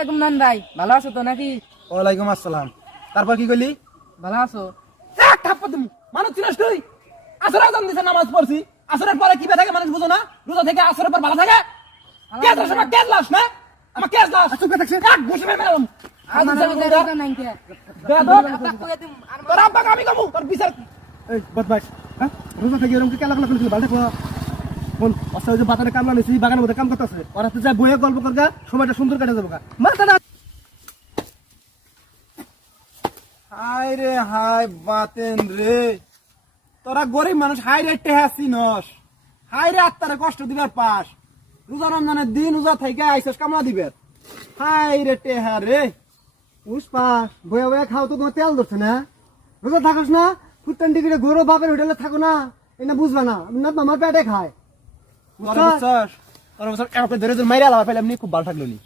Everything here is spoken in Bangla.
আলাইকুম নান ভাই, ভালো আছো তো নাকি? ওয়ালাইকুম আসসালাম। তারপর কি কইলি? ভালো আছো? এক থাপ্পড় দিমু। মানুষ চিনস তুই? আসর আজান দিছে, নামাজ পড়ছি। আসরের পরে কি থাকে মানুষ বুঝো না? রোজা থেকে আসরের পর ভালো থাকে? কেস লাস না, কেস লাস না? আমার কেস লাস। চুপ থাকছিস? এক ঘুষি মেরে আমার রোজা নাই কে? তোর আব্বাকে আমি কমু, তোর বিচার। এই বদমাইশ, হ্যাঁ? রোজা থেকে এরকম কি কেলা কেলা করেছিল? ভালো থাকো। কোন অসহায় যে বাতারে কামলা নিছি, বাগানের মধ্যে কাম করতেছে। ওরা তো যা বইয়ে গল্প করগা, সময়টা সুন্দর কাটে যাবো গা। মাথা না। হায় রে হায় বাতেন রে, তোরা গরিব মানুষ হাই রে টেহা চিনস, হাই রে আত্মারে কষ্ট দিবার পাস, রোজা রমজানের দিন রোজা থেকে আইসস কামলা দিবের, হাই রে টেহা রে। পুষ্পা বয়া বয়া খাও তো তোমার তেল ধরছে না, রোজা থাকস না, ফুটতান টিকিটে ঘোরো বাপের হোটেলে থাকো না, এটা বুঝবা না, না আমার পেটে খায়। তোরা বুঝছস, তোরা বুঝছস, এরকম ধরে ধরে মাইরা আলাদা পেলাম নি, খুব ভালো থাকলো নি।